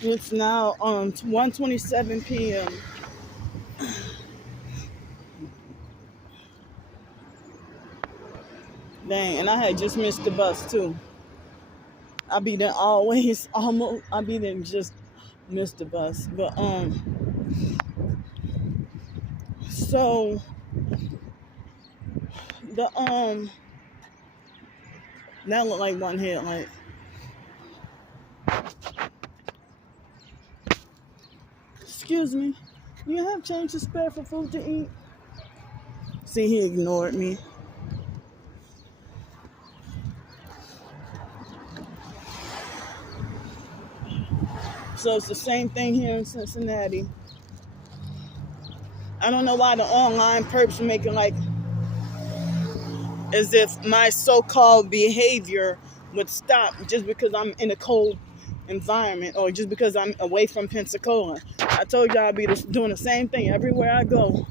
It's now 1:27 p.m. Dang, and I had just missed the bus too. I be there always, almost. I be there just missed the bus, but so the that looked like one headlight. Excuse me, you have change to spare for food to eat? See, he ignored me. So it's the same thing here in Cincinnati. I don't know why the online perps make it like as if my so-called behavior would stop just because I'm in a cold environment or just because I'm away from Pensacola. I told y'all I'd be doing the same thing everywhere I go.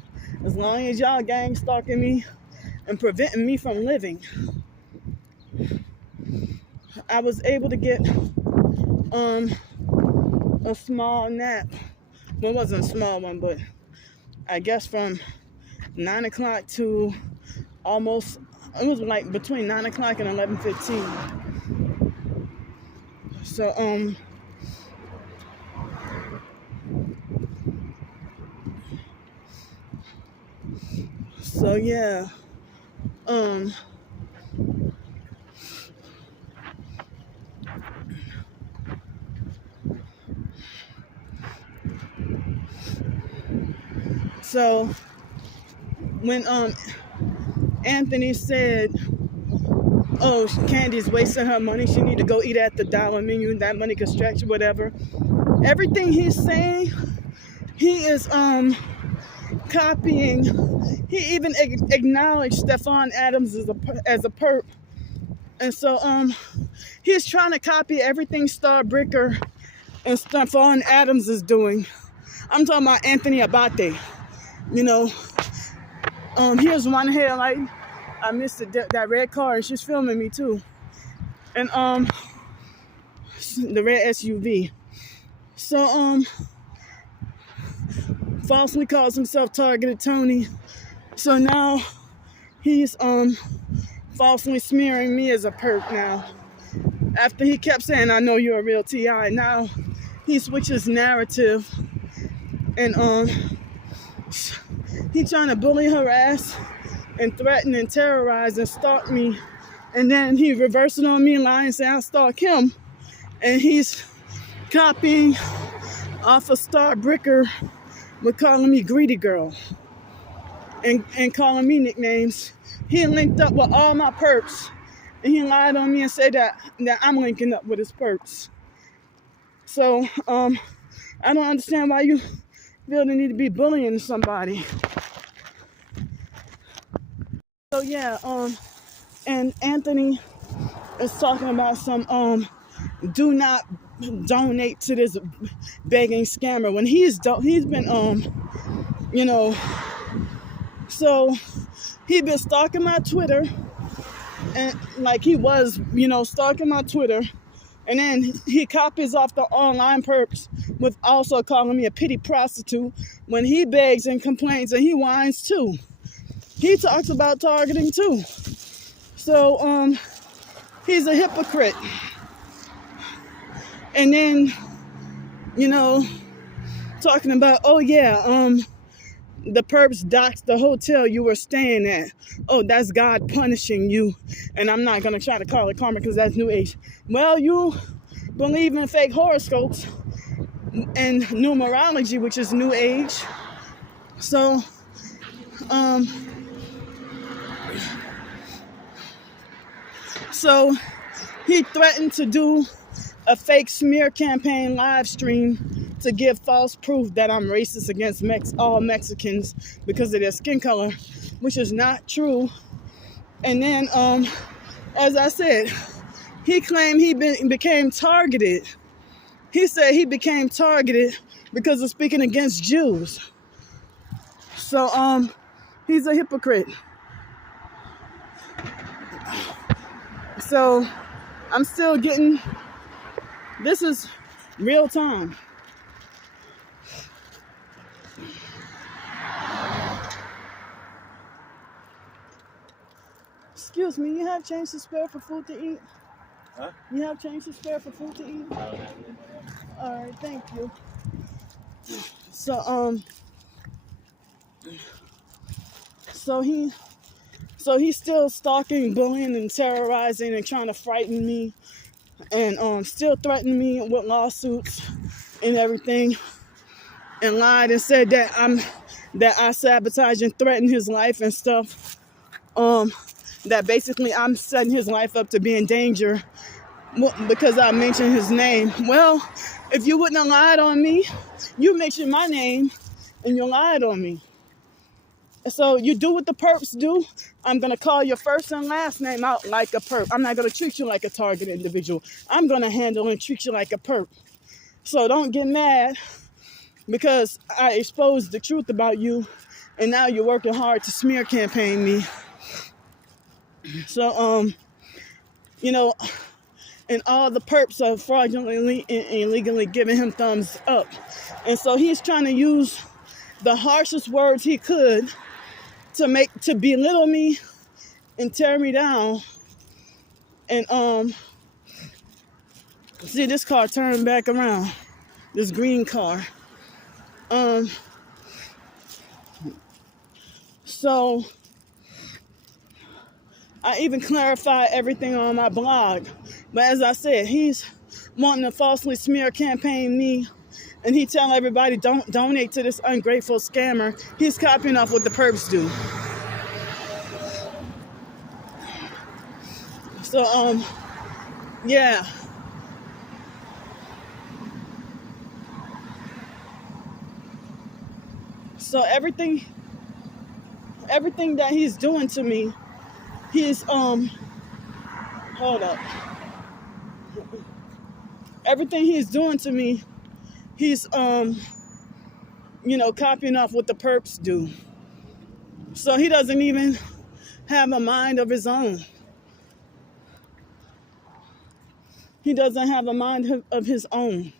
As long as y'all gang stalking me and preventing me from living. I was able to get a small nap. Well, it wasn't a small one, but I guess from 9 o'clock to almost, it was like between 9 o'clock and 11:15. So yeah, so when Anthony said, "Oh, Candy's wasting her money. She need to go eat at the dollar menu. That money could stretch, whatever." Everything he's saying, he is copying. He even acknowledged Stephon Adams as a perp, and so he's trying to copy everything Star Bricker and Stephon Adams is doing. I'm talking about Anthony Abate. You know, here's one headlight. I missed that red car, and she's filming me too. And the red SUV. So falsely calls himself Targeted Tony. So now he's falsely smearing me as a perp now. After he kept saying, "I know you're a real TI," now he switches narrative and he trying to bully, harass, and threaten and terrorize and stalk me. And then he reversed it on me, lying, saying I stalk him. And he's copying off of Star Bricker with calling me Greedy Girl and calling me nicknames. He linked up with all my perps, and he lied on me and said that I'm linking up with his perps. So I don't understand why you feel the need to be bullying somebody. So yeah, and Anthony is talking about some do not donate to this begging scammer when he's been you know, so he's been stalking my Twitter, and like he was, stalking my Twitter, and then he copies off the online perps with also calling me a pity prostitute when he begs and complains, and he whines too. He talks about targeting too. So he's a hypocrite. And then, talking about, oh yeah, the perps doxed the hotel you were staying at. Oh, that's God punishing you. And I'm not gonna try to call it karma because that's new age. Well, you believe in fake horoscopes and numerology, which is new age. So he threatened to do a fake smear campaign live stream to give false proof that I'm racist against all Mexicans because of their skin color, which is not true. And then, as I said, he claimed he became targeted. He said he became targeted because of speaking against Jews. So he's a hypocrite. So I'm still getting, this is real time. Excuse me, you have change to spare for food to eat? Huh? You have change to spare for food to eat? All right, thank you. So so he's still stalking, bullying, and terrorizing and trying to frighten me, and still threatening me with lawsuits and everything, and lied and said that I sabotage and threaten his life and stuff. That basically I'm setting his life up to be in danger because I mentioned his name. Well, if you wouldn't have lied on me, you mentioned my name and you lied on me. So you do what the perps do. I'm going to call your first and last name out like a perp. I'm not going to treat you like a target individual. I'm going to handle and treat you like a perp. So don't get mad because I exposed the truth about you and now you're working hard to smear campaign me. So, you know, and all the perps are fraudulently and illegally giving him thumbs up. And so he's trying to use the harshest words he could to belittle me and tear me down. And see, this car turned back around. This green car. So I even clarified everything on my blog. But as I said, he's wanting to falsely smear campaign me, and he tell everybody don't donate to this ungrateful scammer. He's copying off what the perps do. So yeah. So everything that he's doing to me, he's hold up. Everything he's doing to me, he's copying off what the perps do. So he doesn't even have a mind of his own. He doesn't have a mind of his own,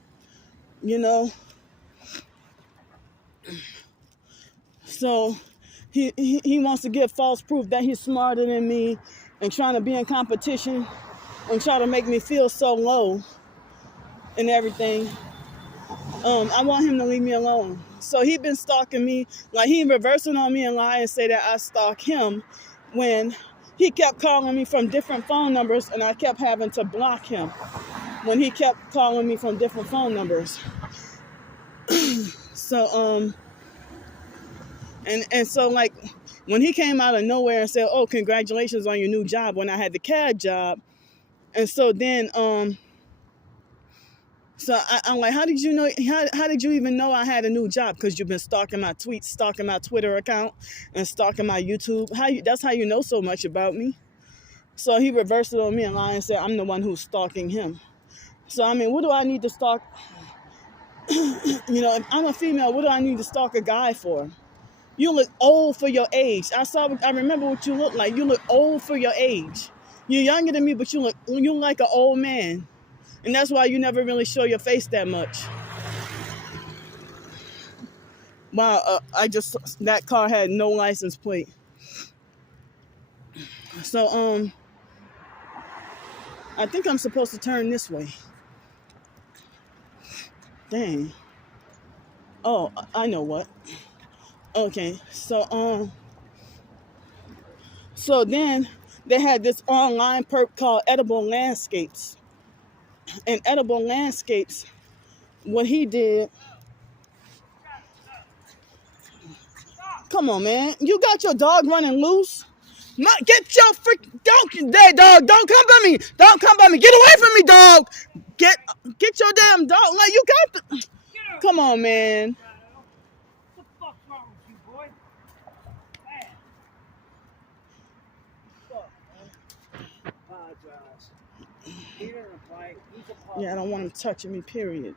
you know. So he wants to give false proof that he's smarter than me and trying to be in competition and try to make me feel so low and everything. I want him to leave me alone. So he been stalking me, like he reversing on me and lie and say that I stalk him when he kept calling me from different phone numbers and I kept having to block him when he kept calling me from different phone numbers. So and so like when he came out of nowhere and said, "Oh, congratulations on your new job," when I had the CAD job, and so then so I'm like, how did you know? How did you even know I had a new job? Because you've been stalking my tweets, stalking my Twitter account, and stalking my YouTube. That's how you know so much about me. So he reversed it on me and lied and said I'm the one who's stalking him. So I mean, what do I need to stalk? If I'm a female, what do I need to stalk a guy for? You look old for your age. I remember what you look like. You look old for your age. You're younger than me, but you look like an old man. And that's why you never really show your face that much. Wow, that car had no license plate. So, I think I'm supposed to turn this way. Dang. Oh, I know what. Okay, so then they had this online perp called Edible Landscapes. And Edible Landscapes, what he did, come on, man. You got your dog running loose? Get your dog. Don't come by me. Don't come by me. Get away from me, dog. Get your damn dog. Like you got the. Come on, man. What the fuck's wrong with you, boy? Man. Fuck, man. Apologize. He didn't reply. He's apologizing. Yeah, I don't want him touching me, period.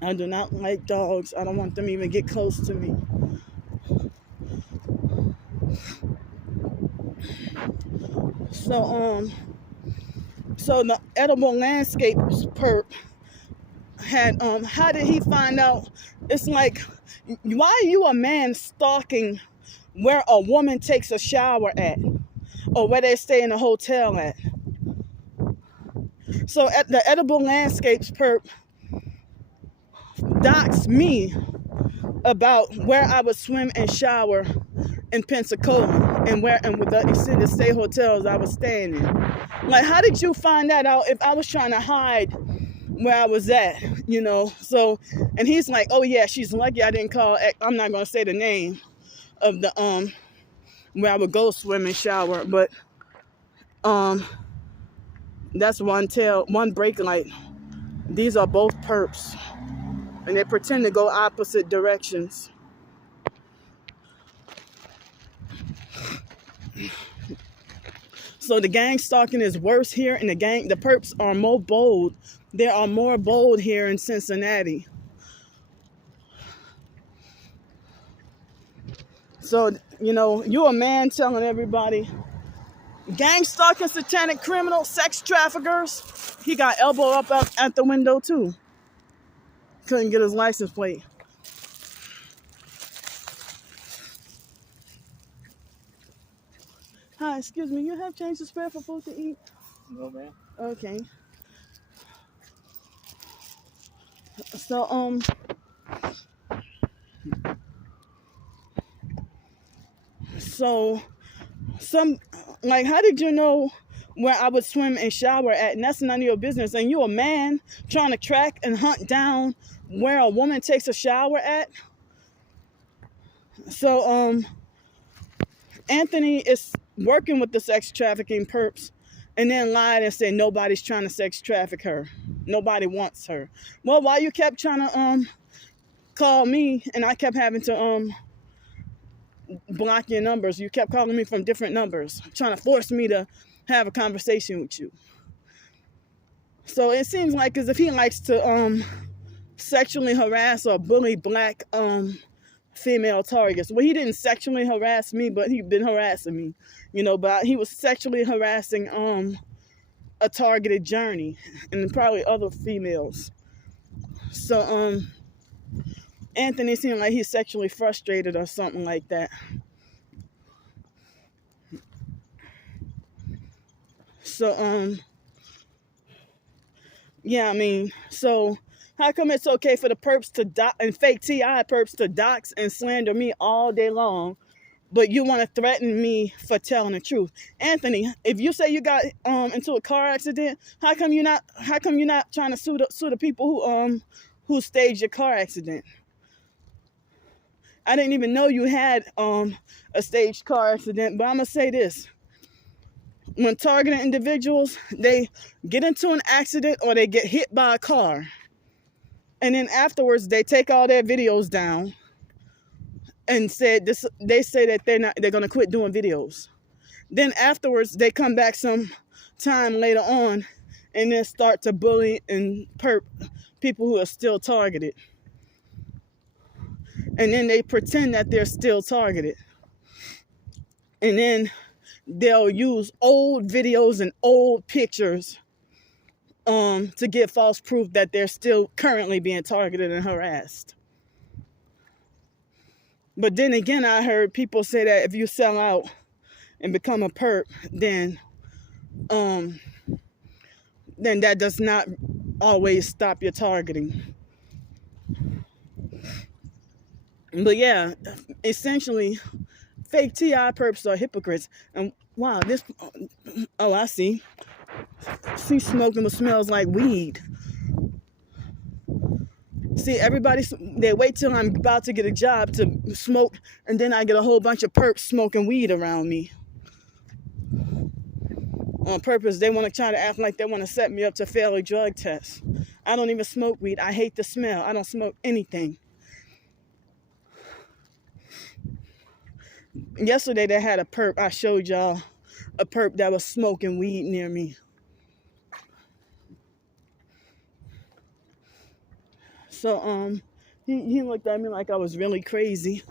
I do not like dogs. I don't want them even get close to me. So so the edible landscapes perp had how did he find out? It's like, why are you a man stalking where a woman takes a shower at, or where they stay in a hotel at? So at the edible landscapes perp doxed me about where I would swim and shower in Pensacola, and with the extended stay hotels I was staying in. Like, how did you find that out if I was trying to hide where I was at, you know? So, and he's like, oh yeah, she's lucky I didn't call, I'm not gonna say the name of the where I would go swim and shower, but that's one brake light. These are both perps, and they pretend to go opposite directions. So the gang stalking is worse here, and the perps are more bold. There are more bold here in Cincinnati. So, you know, you a man telling everybody, gang stalking, satanic criminal, sex traffickers. He got elbow up at the window too. Couldn't get his license plate. Hi, excuse me, you have change to spare for food to eat? No, man. Okay. So, like, how did you know where I would swim and shower at? And that's none of your business. And you a man trying to track and hunt down where a woman takes a shower at? So, Anthony is working with the sex trafficking perps, and then lied and said nobody's trying to sex traffic her. Nobody wants her. Well, why you kept trying to call me, and I kept having to block your numbers? You kept calling me from different numbers, trying to force me to have a conversation with you. So it seems like as if he likes to sexually harass or bully black female targets. Well, he didn't sexually harass me, but he'd been harassing me, you know, but he was sexually harassing a targeted journey and probably other females. So Anthony seemed like he's sexually frustrated or something like that. So yeah, I mean, so how come it's okay for the perps to and fake TI perps to dox and slander me all day long, but you want to threaten me for telling the truth? Anthony, if you say you got into a car accident, how come you're not trying to sue the people who staged your car accident? I didn't even know you had a staged car accident, but I'm gonna say this. When targeted individuals, they get into an accident or they get hit by a car, and then afterwards they take all their videos down and they say that they're gonna quit doing videos. Then afterwards they come back some time later on and then start to bully and perp people who are still targeted. And then they pretend that they're still targeted. And then they'll use old videos and old pictures to get false proof that they're still currently being targeted and harassed. But then again, I heard people say that if you sell out and become a perp, then that does not always stop your targeting. But yeah, essentially, fake TI perps are hypocrites. And wow, I see. She's smoking what smells like weed. See, they wait till I'm about to get a job to smoke, and then I get a whole bunch of perps smoking weed around me. On purpose, they want to try to act like they want to set me up to fail a drug test. I don't even smoke weed. I hate the smell. I don't smoke anything. Yesterday, they had a perp. I showed y'all a perp that was smoking weed near me. So, he looked at me like I was really crazy.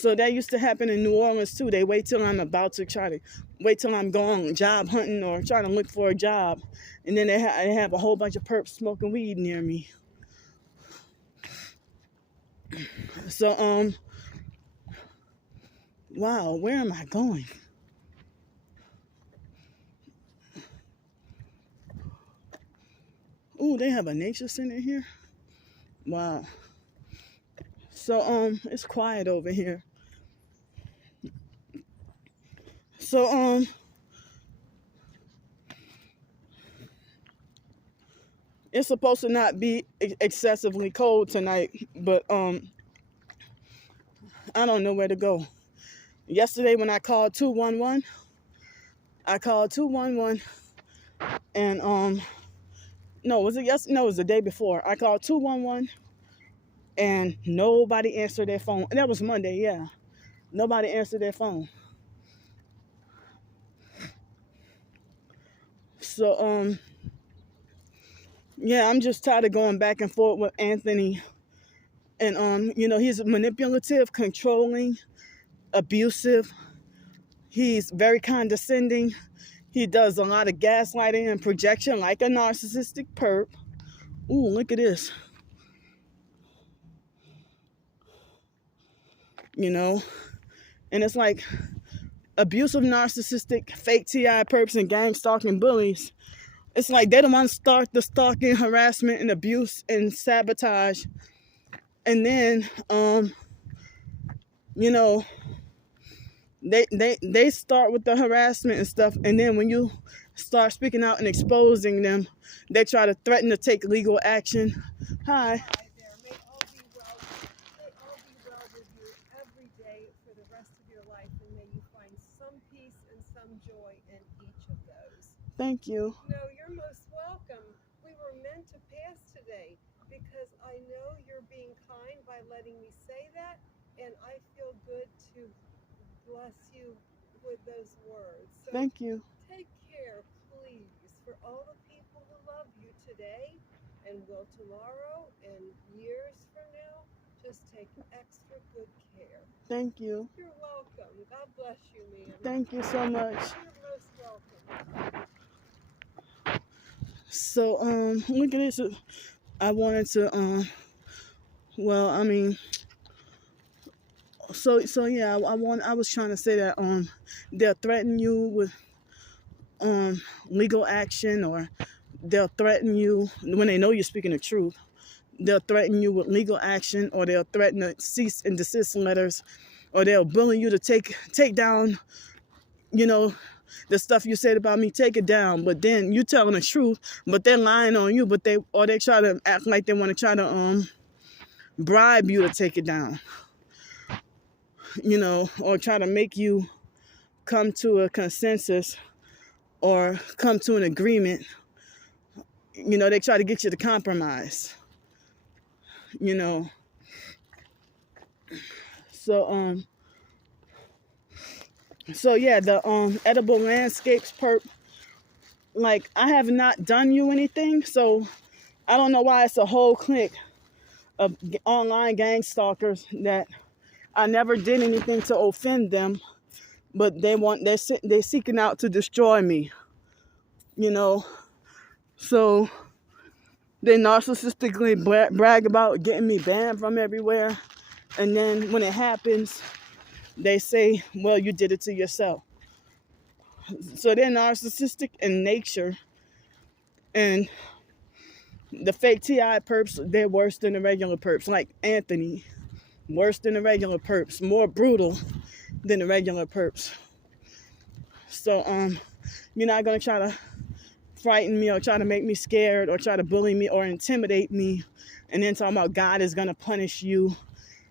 So that used to happen in New Orleans too. They wait till I'm about to wait till I'm going job hunting or trying to look for a job. And then they have a whole bunch of perps smoking weed near me. So, wow, where am I going? Ooh, they have a nature center here. Wow. So, it's quiet over here. So, it's supposed to not be excessively cold tonight, but, I don't know where to go. Yesterday when I called 211, and, no, was it yesterday? No, it was the day before. I called 211 and nobody answered their phone. And that was Monday, yeah. Nobody answered their phone. So, yeah, I'm just tired of going back and forth with Anthony. And, he's manipulative, controlling, abusive. He's very condescending. He does a lot of gaslighting and projection like a narcissistic perp. Ooh, look at this. And it's like abusive, narcissistic, fake TI perps and gang stalking bullies. It's like they don't want to start the stalking, harassment, and abuse and sabotage. And then, they start with the harassment and stuff. And then when you start speaking out and exposing them, they try to threaten to take legal action. Hi. There. May all be well. May all be well with you every day for the rest of your life, and may you find some peace and some joy in each of those. Thank you. No, you're most welcome. We were meant to pass today because I know you're being kind by letting me say that, and I feel good to bless you with those words. So Thank you. take care, please, for all the people who love you today and will tomorrow and years from now. Just take extra good care. Thank you. You're welcome. God bless you, ma'am. Thank you so much. You're most welcome. So, look at this. I wanted to, so yeah, I was trying to say that, they'll threaten you with, legal action, or they'll threaten you when they know you're speaking the truth. They'll threaten you with legal action, or they'll threaten to cease and desist letters, or they'll bully you to take down, the stuff you said about me, take it down. But then you telling the truth, but they're lying on you, but they try to act like they want to try to bribe you to take it down. Or try to make you come to a consensus or come to an agreement. They try to get you to compromise. So yeah, the edible landscapes perp, like, I have not done you anything, so I don't know why it's a whole clique of online gang stalkers that I never did anything to offend them, but they're seeking out to destroy me. So they narcissistically brag about getting me banned from everywhere, and then when it happens, they say, well, you did it to yourself. So they're narcissistic in nature, and the fake TI perps, they're worse than the regular perps. Like Anthony, worse than the regular perps, more brutal than the regular perps. So you're not gonna try to frighten me or try to make me scared or try to bully me or intimidate me, and then talking about God is gonna punish you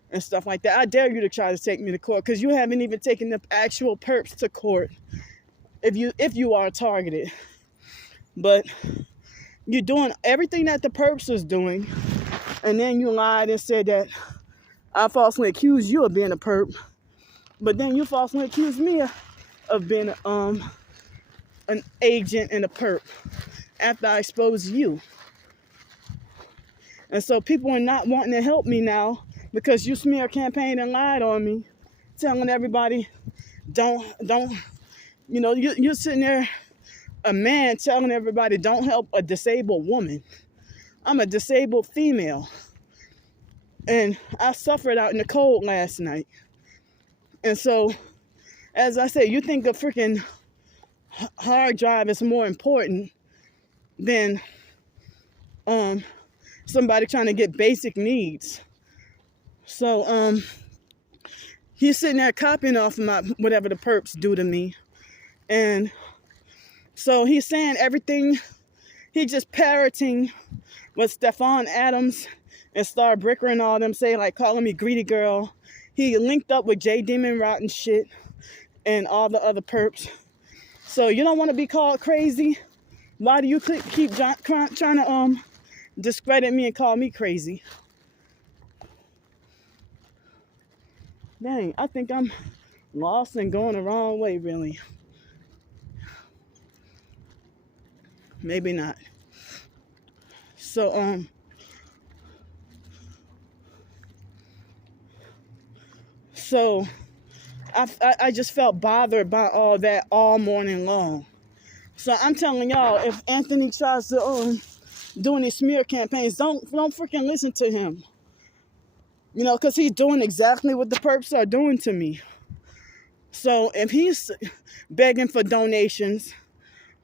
and stuff like that. I dare you to try to take me to court, because you haven't even taken the actual perps to court if you are targeted. But you're doing everything that the perps is doing, and then you lied and said that I falsely accused you of being a perp, but then you falsely accused me of being an agent and a perp after I exposed you. And so people are not wanting to help me now because you smear campaigned and lied on me telling everybody, don't, you're sitting there, a man telling everybody, don't help a disabled woman. I'm a disabled female. And I suffered out in the cold last night. And so, as I say, you think a freaking hard drive is more important than somebody trying to get basic needs. So he's sitting there copying off my whatever the perps do to me. And so he's saying everything, he's just parroting what Stefan Adams and Star Bricker and all them say, like calling me greedy girl. He linked up with J Demon Rotten shit and all the other perps. So you don't want to be called crazy? Why do you keep trying to discredit me and call me crazy? Dang, I think I'm lost and going the wrong way, really. Maybe not. So, I just felt bothered by all that all morning long. So I'm telling y'all, if Anthony tries to do any smear campaigns, don't freaking listen to him. You know, because he's doing exactly what the perps are doing to me. So if he's begging for donations,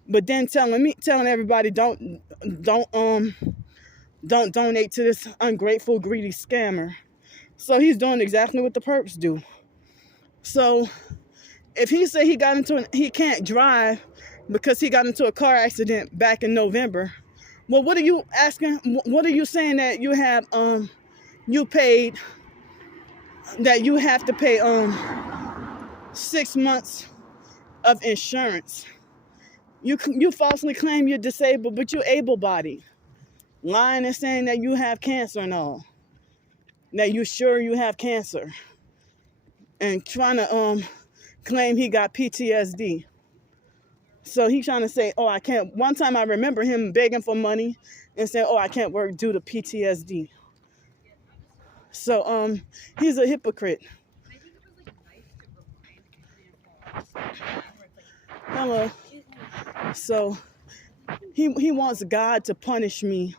but then telling everybody don't donate to this ungrateful, greedy scammer. So he's doing exactly what the perps do. So if he said he can't drive because he got into a car accident back in November, well, what are you asking? What are you saying that you have you paid, that you have to pay 6 months of insurance? You falsely claim you're disabled, but you're able-bodied, lying and saying that you have cancer and all, that you're sure you have cancer, and trying to claim he got PTSD. So he's trying to say, oh, I can't. One time I remember him begging for money and saying, oh, I can't work due to PTSD. So he's a hypocrite. Hello. So he wants God to punish me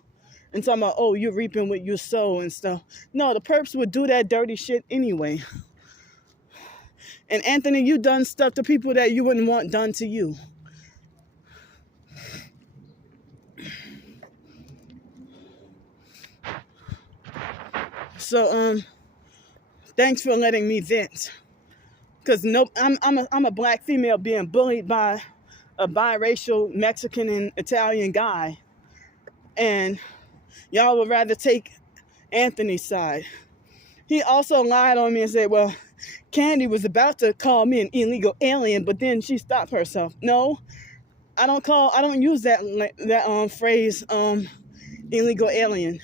and talking about, oh, you're reaping what you sow and stuff. No, the perps would do that dirty shit anyway. And Anthony, you done stuff to people that you wouldn't want done to you. So thanks for letting me vent. Cause I'm a black female being bullied by a biracial Mexican and Italian guy, and y'all would rather take Anthony's side. He also lied on me and said, well, Candy was about to call me an illegal alien, but then she stopped herself. No, I don't use that phrase, illegal alien.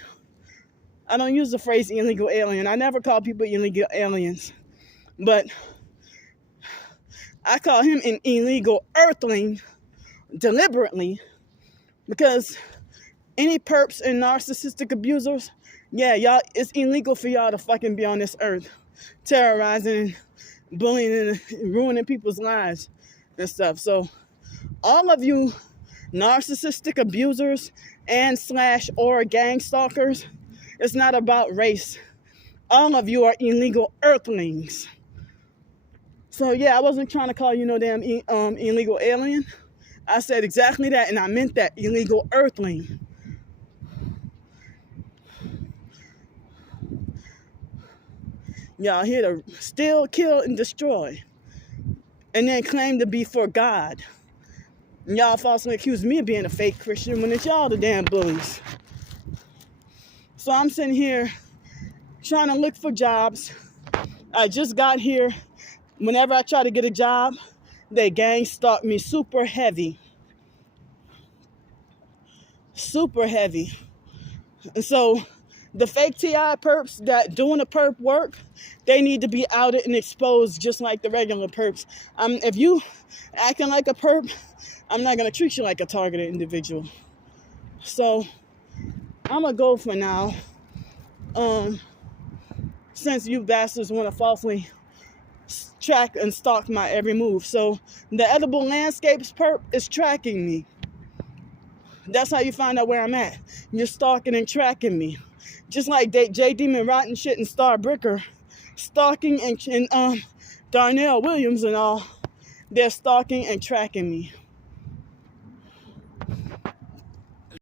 I don't use the phrase illegal alien. I never call people illegal aliens. But I call him an illegal earthling deliberately, because any perps and narcissistic abusers, yeah, y'all, it's illegal for y'all to fucking be on this earth, terrorizing and bullying and ruining people's lives and stuff. So all of you narcissistic abusers and / or gang stalkers, it's not about race. All of you are illegal earthlings. So yeah, I wasn't trying to call you no damn illegal alien. I said exactly that, and I meant that, illegal earthling. Y'all here to steal, kill, and destroy, and then claim to be for God. And y'all falsely accuse me of being a fake Christian when it's y'all the damn bullies. So I'm sitting here trying to look for jobs. I just got here. Whenever I try to get a job, they gang stalk me super heavy. Super heavy. And so the fake TI perps that doing the perp work, they need to be outed and exposed just like the regular perps. If you acting like a perp, I'm not going to treat you like a targeted individual. So I'm going to go for now. Since you bastards want to falsely track and stalk my every move. So the Edible Landscapes perp is tracking me. That's how you find out where I'm at. You're stalking and tracking me. Just like J. Demon Rotten Shit and Star Bricker, stalking and Darnell Williams and all, they're stalking and tracking me.